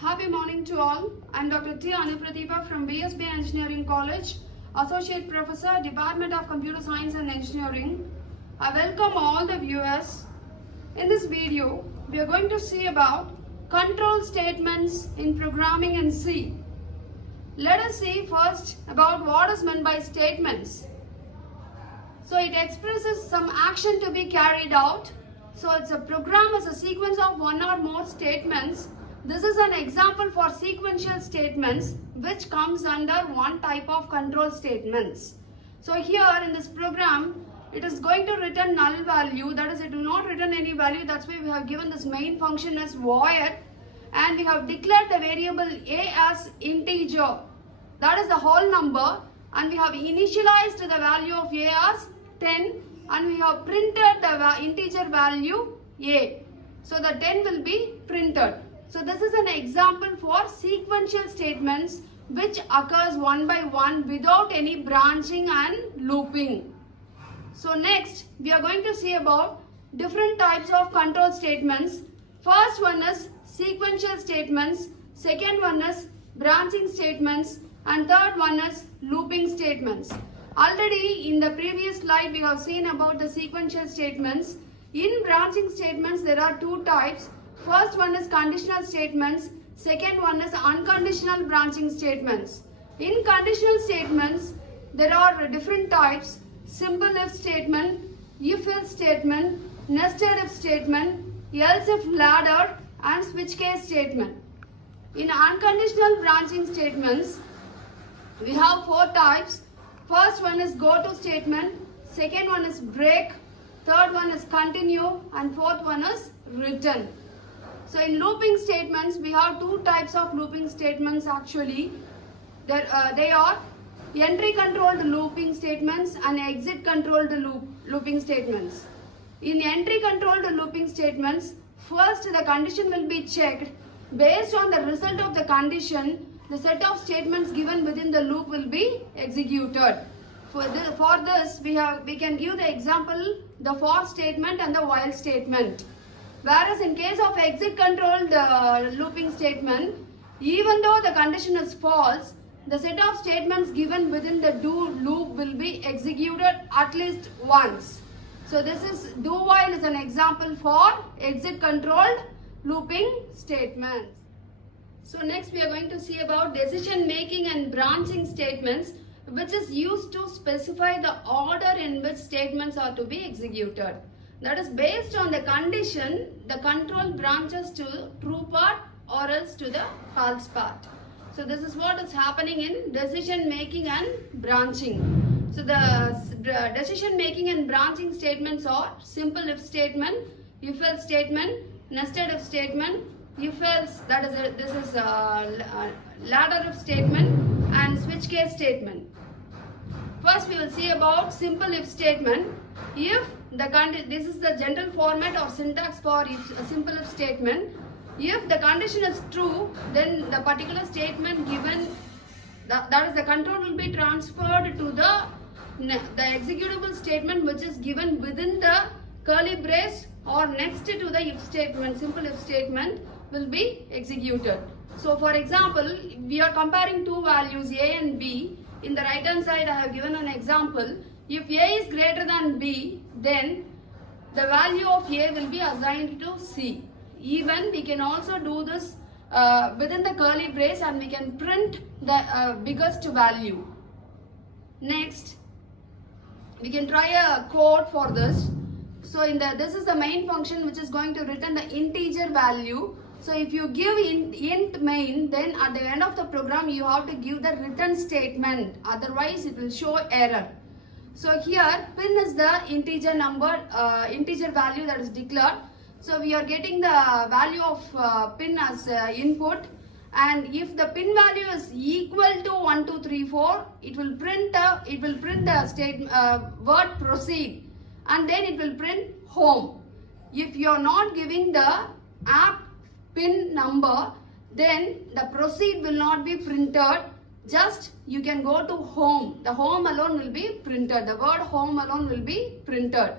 Happy morning to all. I am Dr. T. Anuprathipa from Biomedical Engineering College, Associate Professor, Department of Computer Science and Engineering. I welcome all the viewers. In this video, we are going to see about control statements in programming in C. Let us see first about what is meant by statements. So it expresses some action to be carried out. So it's a program as a sequence of one or more statements. This is an example for sequential statements which comes under one type of control statements. So here in this program, it is going to return null value, that is it will not return any value. That's why we have given this main function as void, and we have declared the variable a as integer, that is the whole number, and we have initialized the value of a as 10, and we have printed the integer value a. So the 10 will be printed. So this is an example for sequential statements which occurs one by one without any branching and looping. So next we are going to see about different types of control statements. First one is sequential statements, second one is branching statements, and third one is looping statements. Already in the previous slide we have seen about the sequential statements. In branching statements there are two types. First one is conditional statements, second one is unconditional branching statements. In conditional statements, there are different types: simple if statement, if-else statement, nested if statement, else if ladder, and switch case statement. In unconditional branching statements, we have four types. First one is go to statement, second one is break, third one is continue, and fourth one is return. So in looping statements, we have two types of looping statements actually. They are entry controlled looping statements and exit controlled looping statements. In entry controlled looping statements, first the condition will be checked. Based on the result of the condition, the set of statements given within the loop will be executed. For this, we can give the example, the for statement and the while statement. Whereas in case of exit controlled looping statement, even though the condition is false, the set of statements given within the do loop will be executed at least once. So this is do while is an example for exit controlled looping statements. So next we are going to see about decision making and branching statements, which is used to specify the order in which statements are to be executed. That is based on the condition, the control branches to true part or else to the false part. So this is what is happening in decision making and branching. So the decision making and branching statements are simple if statement, if else statement, nested if statement, if else, that is this is ladder if statement, and switch case statement. First we will see about simple if statement. If this is the general format or syntax for a simple if statement. If the condition is true, then the particular statement given, that is the control will be transferred to the executable statement which is given within the curly brace or next to the if statement, simple if statement will be executed. So for example, we are comparing two values A and B. In the right hand side I have given an example. If A is greater than B, then the value of A will be assigned to C. Even we can also do this within the curly brace, and we can print the biggest value. Next, we can try a code for this. So this is the main function which is going to return the integer value. So if you give int main, then at the end of the program you have to give the return statement, otherwise it will show error. So here pin is the integer number, integer value that is declared. So we are getting the value of pin as input, and if the pin value is equal to 1, 2, 3, 4, it will print the word proceed, and then it will print home. If you are not giving the app pin number, then the proceed will not be printed. Just you can go to home. The home alone will be printed. The word home alone will be printed.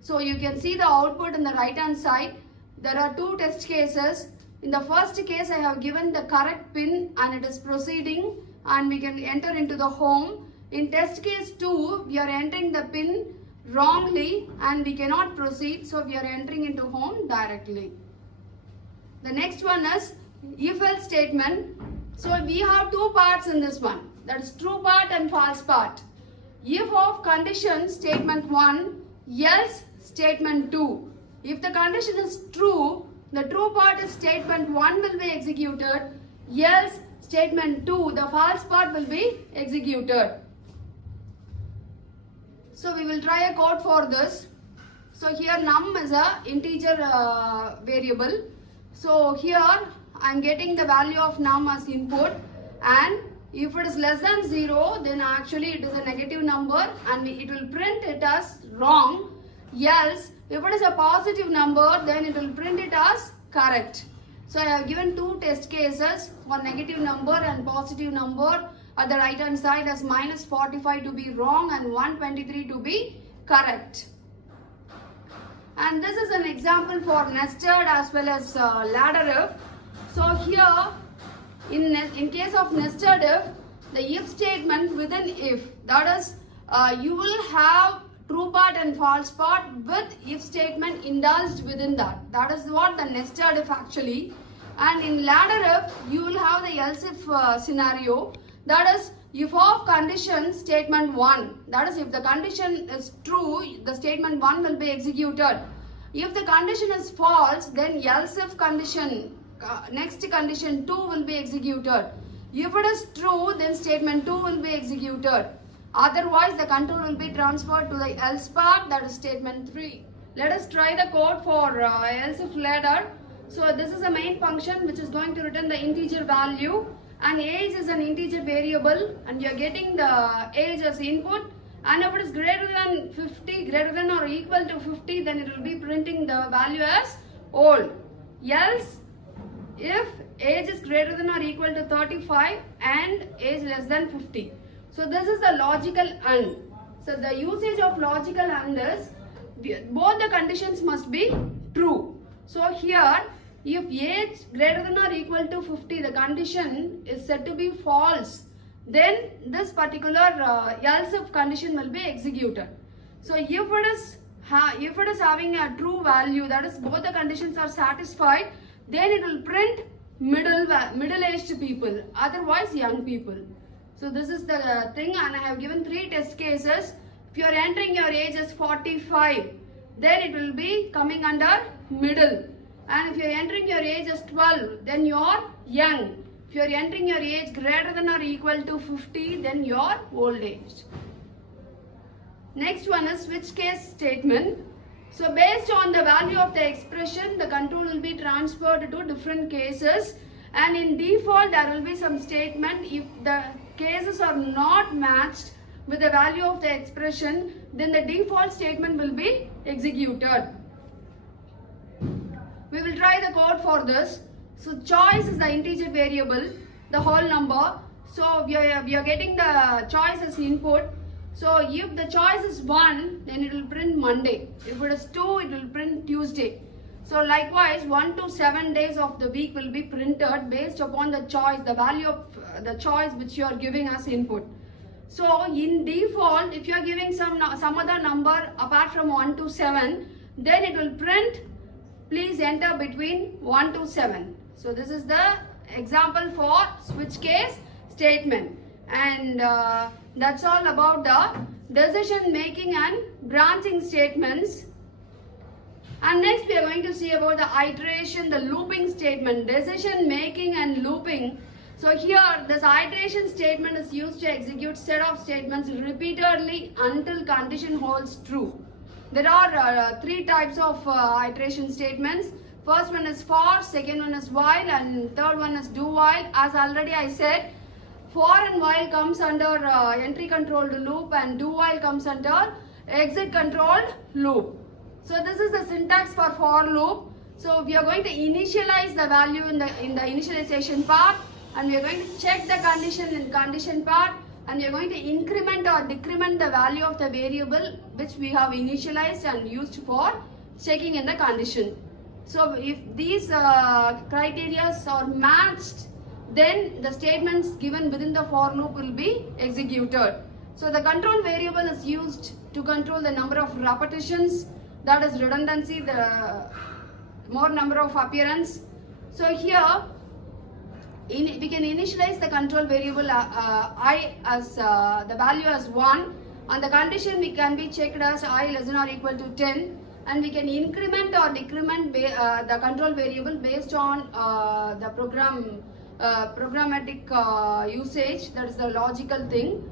So you can see the output in the right hand side. There are two test cases. In the first case, I have given the correct pin and it is proceeding and we can enter into the home. In test case 2, we are entering the pin wrongly and we cannot proceed, so we are entering into home directly. The next one is if-else statement. So we have two parts in this one, that is true part and false part. If of condition statement 1, else statement 2. If the condition is true, the true part is statement 1 will be executed, else statement 2, the false part will be executed. So we will try a code for this. So here num is a integer variable. So here I am getting the value of num as input, and if it is less than 0, then actually it is a negative number and it will print it as wrong. Else, if it is a positive number, then it will print it as correct. So I have given two test cases, one negative number and positive number at the right hand side as minus 45 to be wrong and 123 to be correct. And this is an example for nested as well as ladder if. So here in case of nested if, the if statement within if, that is you will have true part and false part with if statement indulged within that. That is what the nested if actually. And in ladder if, you will have the else if scenario. That is if of condition statement 1. That is if the condition is true, the statement 1 will be executed. If the condition is false, then else if condition, next condition 2 will be executed. If it is true, then statement 2 will be executed. Otherwise, the control will be transferred to the else part, that is statement 3. Let us try the code for else if ladder. So this is the main function which is going to return the integer value, and age is an integer variable and you are getting the age as input, and if it is greater than 50, greater than or equal to 50, then it will be printing the value as old. Else, if age is greater than or equal to 35 and age less than 50. So this is the logical AND. So the usage of logical AND is both the conditions must be true. So here if age greater than or equal to 50, the condition is said to be false, then this particular else if condition will be executed. So if it is having a true value, that is both the conditions are satisfied, then it will print middle-aged people, otherwise young people. So this is the thing, and I have given 3 test cases. If you are entering your age as 45, then it will be coming under middle. And if you are entering your age as 12, then you are young. If you are entering your age greater than or equal to 50, then you are old age. Next one is switch case statement. So based on the value of the expression, the control will be transferred to different cases, and in default there will be some statement. If the cases are not matched with the value of the expression, then the default statement will be executed. We will try the code for this. So choice is the integer variable, the whole number. So we are getting the choice as input. So if the choice is 1, then it will print Monday. If it is 2, it will print Tuesday. So likewise 1 to 7 days of the week will be printed based upon the choice, the value of the choice which you are giving as input. So in default, if you are giving some other number apart from 1 to 7, then it will print please enter between 1 to 7. So this is the example for switch case statement, and that's all about the decision making and branching statements. And next we are going to see about the iteration, the looping statement, decision making and looping. So here this iteration statement is used to execute set of statements repeatedly until condition holds true. There are 3 types of iteration statements. First one is for, second one is while, and third one is do while. As already I said, for and while comes under entry controlled loop, and do while comes under exit controlled loop. So this is the syntax for loop. So we are going to initialize the value in the initialization part, and we are going to check the condition in condition part, and we are going to increment or decrement the value of the variable which we have initialized and used for checking in the condition. So if these criteria are matched, then the statements given within the for loop will be executed. So the control variable is used to control the number of repetitions, that is redundancy, the more number of appearance. So here we can initialize the control variable I as the value as 1, and the condition can be checked as I less than or equal to 10, and we can increment or decrement the control variable based on the programmatic usage, that is the logical thing.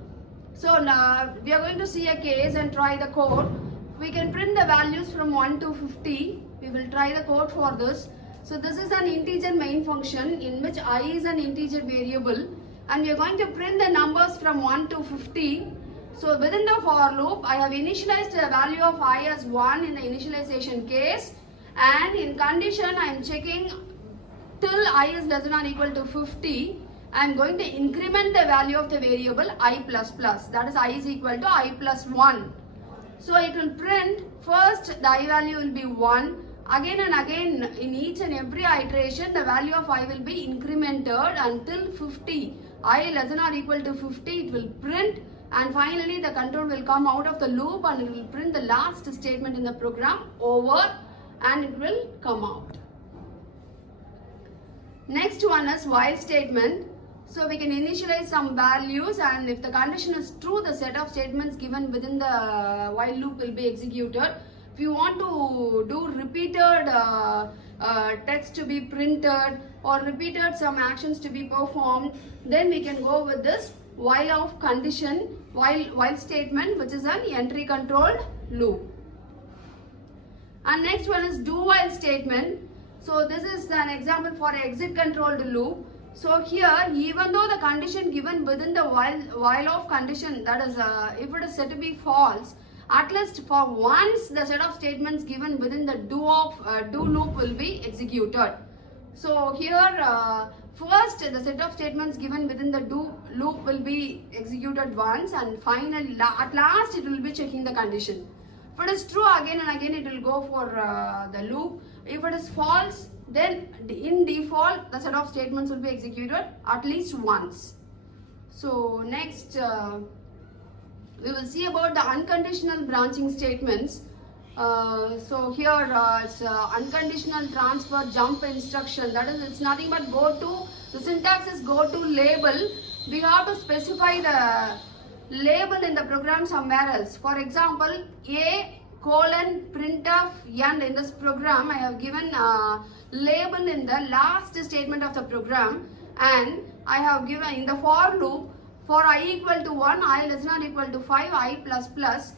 So now we are going to see a case and try the code. We can print the values from 1 to 50. We will try the code for this. So this is an integer main function in which I is an integer variable, and we are going to print the numbers from 1 to 50. So within the for loop, I have initialized the value of I as 1 in the initialization case, and in condition I am checking till I is less than or equal to 50. I am going to increment the value of the variable I plus plus, that is I is equal to I plus 1. So it will print first the I value will be 1. Again and again in each and every iteration the value of I will be incremented until 50. I less than or equal to 50 it will print, and finally the control will come out of the loop and it will print the last statement in the program over, and it will come out. Next one is while statement. So we can initialize some values, and if the condition is true, the set of statements given within the while loop will be executed. If you want to do repeated text to be printed or repeated some actions to be performed, then we can go with this while of condition, while statement, which is an entry controlled loop. And next one is do while statement. So this is an example for exit controlled loop. So here, even though the condition given within the while of condition, that is if it is said to be false, at least for once the set of statements given within the do loop will be executed. So here first the set of statements given within the do loop will be executed once, and finally at last it will be checking the condition. If it is true, again and again it will go for the loop. If it is false, then in default the set of statements will be executed at least once. So next we will see about the unconditional branching statements. So here it's unconditional transfer jump instruction, that is it's nothing but go to, the syntax is go to label. We have to specify the label in the program somewhere else. For example, A colon printf end. In this program I have given label in the last statement of the program, and I have given in the for loop for I equal to 1, I less than or equal to 5, I plus plus,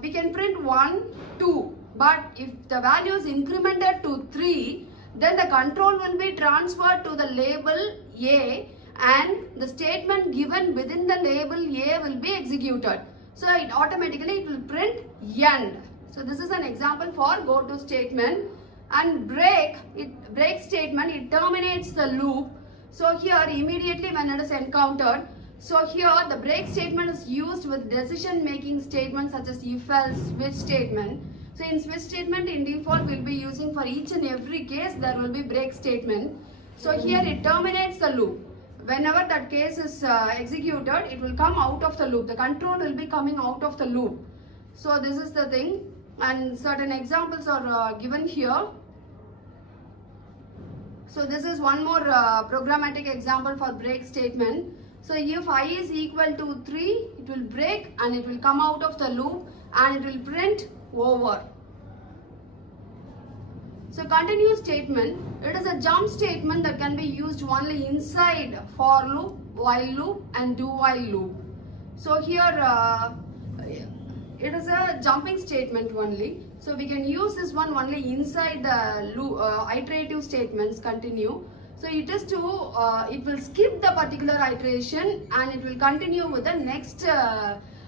we can print 1, 2, but if the value is incremented to 3, then the control will be transferred to the label A, and the statement given within the label A will be executed. So it automatically will print end. So this is an example for go to statement. And break statement, it terminates the loop. So here immediately when it is encountered, so here the break statement is used with decision making statements such as if else switch statement. So in switch statement in default we will be using for each and every case there will be break statement. So here it terminates the loop. Whenever that case is executed, it will come out of the loop. The control will be coming out of the loop. So this is the thing, and certain examples are given here. So this is one more programmatic example for break statement. So if I is equal to 3, it will break and it will come out of the loop and it will print over. So continue statement, it is a jump statement that can be used only inside for loop, while loop and do while loop. So here it is a jumping statement only. So we can use this one only inside the loop, iterative statements continue. So it is to, it will skip the particular iteration and it will continue with the next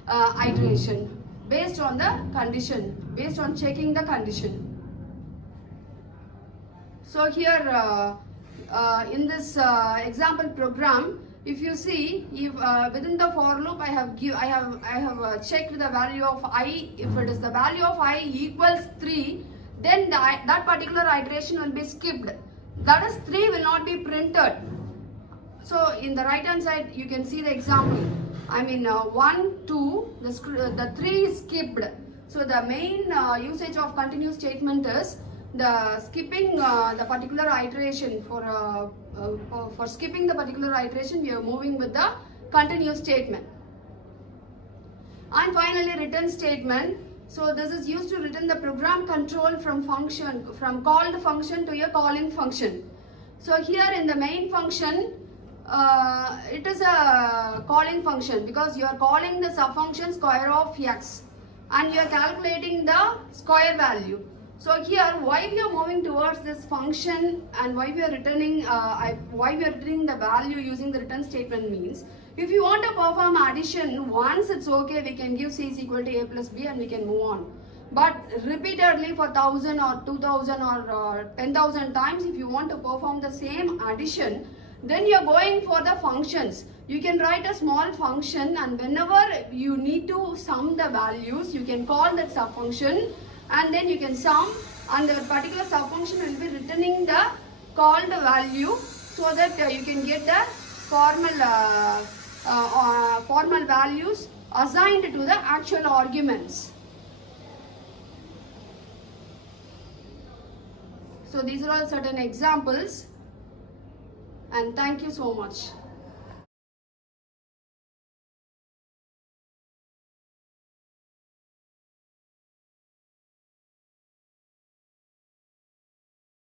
iteration based on the condition, based on checking the condition. So here in this example program, if you see, if within the for loop I have checked the value of I. If it is the value of I equals 3, then that particular iteration will be skipped. That is 3 will not be printed. So in the right hand side you can see the example. I mean 1, 2, the 3 is skipped. So the main usage of continuous statement is the skipping the particular iteration. For skipping the particular iteration, we are moving with the continuous statement. And finally, return statement. So this is used to return the program control from called function to a calling function. So here in the main function, it is a calling function because you are calling the subfunction square of x and you are calculating the square value. So here, why we are moving towards this function and why we are returning the value using the return statement means, if you want to perform addition, once it's okay, we can give c is equal to a plus b and we can move on. But repeatedly for 1000 or 2000 or 10,000 times, if you want to perform the same addition, then you are going for the functions. You can write a small function and whenever you need to sum the values, you can call that subfunction and then you can sum and the particular subfunction will be returning the called value so that you can get the formal values assigned to the actual arguments. So these are all certain examples and thank you so much.